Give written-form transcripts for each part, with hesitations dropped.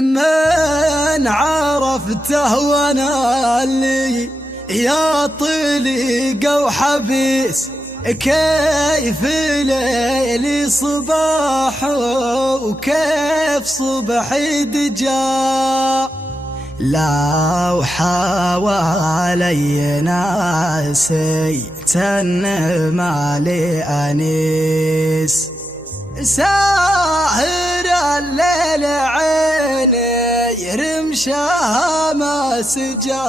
من عرفته وانا اللي يا طليق وحبيس، كيف ليلي صباح وكيف صبحي دجا. لو حوالي ناسي ما لي أنيس، ساهر الليل عيني رمشها ما سجا.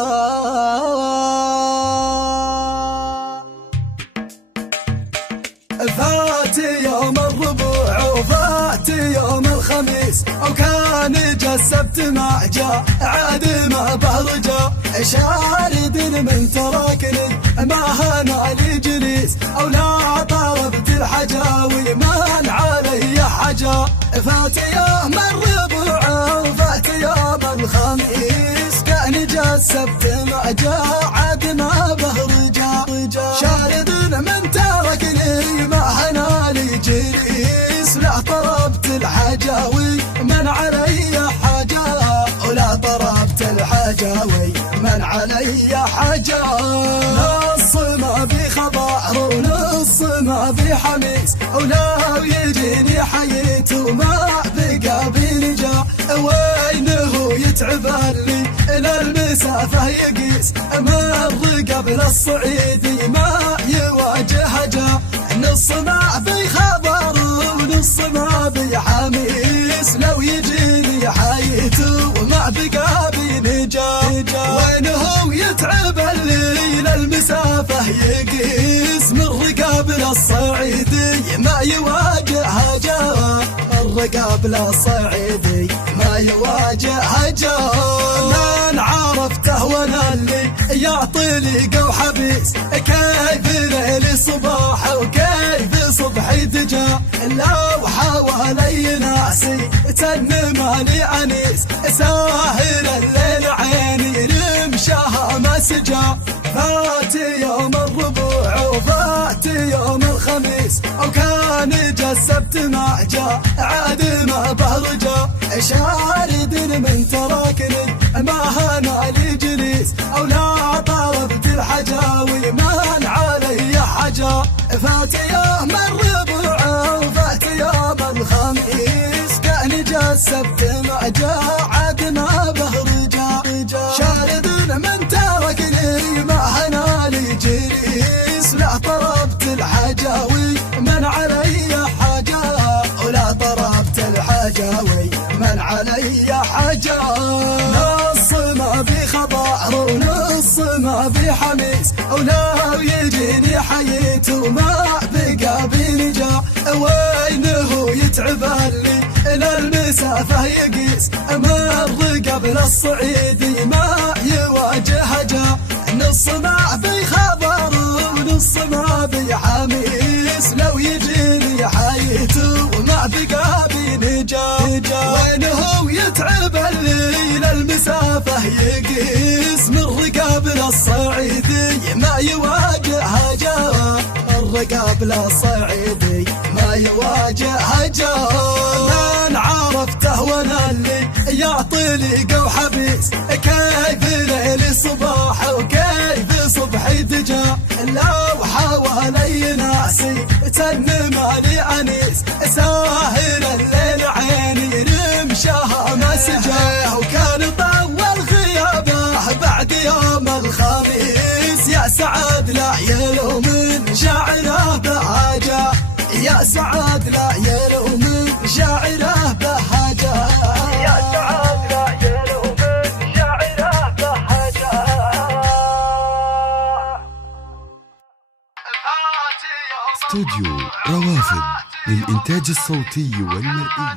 فات يوم الربوع وفات يوم الخميس، وكان جا السبت ما جا عاد ما برجع. شارد من تراكني ما هنا لي جليس، او لا طلبت الحجاوي ما علي حجا. فات يوم الربوع وفات يوم الخميس، كان جا السبت ما جا عاد ما برجع. شارد من تركني ما هنا لي جليس، لا طلبت الحجاوي من علي حاجة، ولا طلبت الحجاوي من علي حاجة. نص ما في خضار ونص ما في حميس، ولو يجيني حييت وما بقى بنجا. وينه يتعب اللي إلى المسافة يقيس، مر قبل الصعيدي ما يواجه جا. نص ما في خبر ونص ما في حميس، لو يجيني حييت وما بقى بنجا. وينه يتعب الليل المسافة يقيس، مر قبل الصعيدي ما يواجه جا. مر قبل الصعيدي ما يواجه جا. من عرفته وانا اللي يا طليق وحبيس، كيف ليلي صباح وكيف صبحي دجا. لو حوالي ناسي ما لي أنيس، ساهر الليل عيني رمشها ما سجا. فات يوم الربوع وفات يوم الخميس، وكان جا السبت ما جا عاد ما برجع. شارد من تراكني ما هنا لي جليس، او لا طلبت الحجاوي من علي حجا. فات يوم الربوع وفات يوم الخميس، كان جا السبت ما جا عاد ما برجع. شارد من تركني ما هنا لي جليس، لا طلبت الحجاوي من علي حاجة، ولا طلبت الحجاوي من علي حاجة. نص ما في خضار ونص ما في حميس، ولو يجيني حييت وما بقى بنجا. وينه يتعب اللي إلى المسافة يقيس، مر قبل الصعيدي ما يواجه جا. نص ما في خبر ونص ما في حميس، لو يجيني حييت وما بقى بنجا. وينه يتعب الليل المسافة يقيس، مر قبل الصعيدي ما يواجه جا. مر قبل الصعيدي ما يواجه جا. من عرفته وانا اللي يا طليق وحبيس، كيف ليلي صباح وكيف صبحي دجا. لو حوالي ناسي ما لي أنيس، ساهر الليل عيني رمشها ما سجا. وكان طول غيابه بعد يوم الخميس، يا سعد لا يلوم شاعره بهاجة. يا سعد لا يلوم شاعره بهاجة. يا سعد لا يلوم شاعره بهاجة. استوديو روافد للإنتاج الصوتي والمرئي.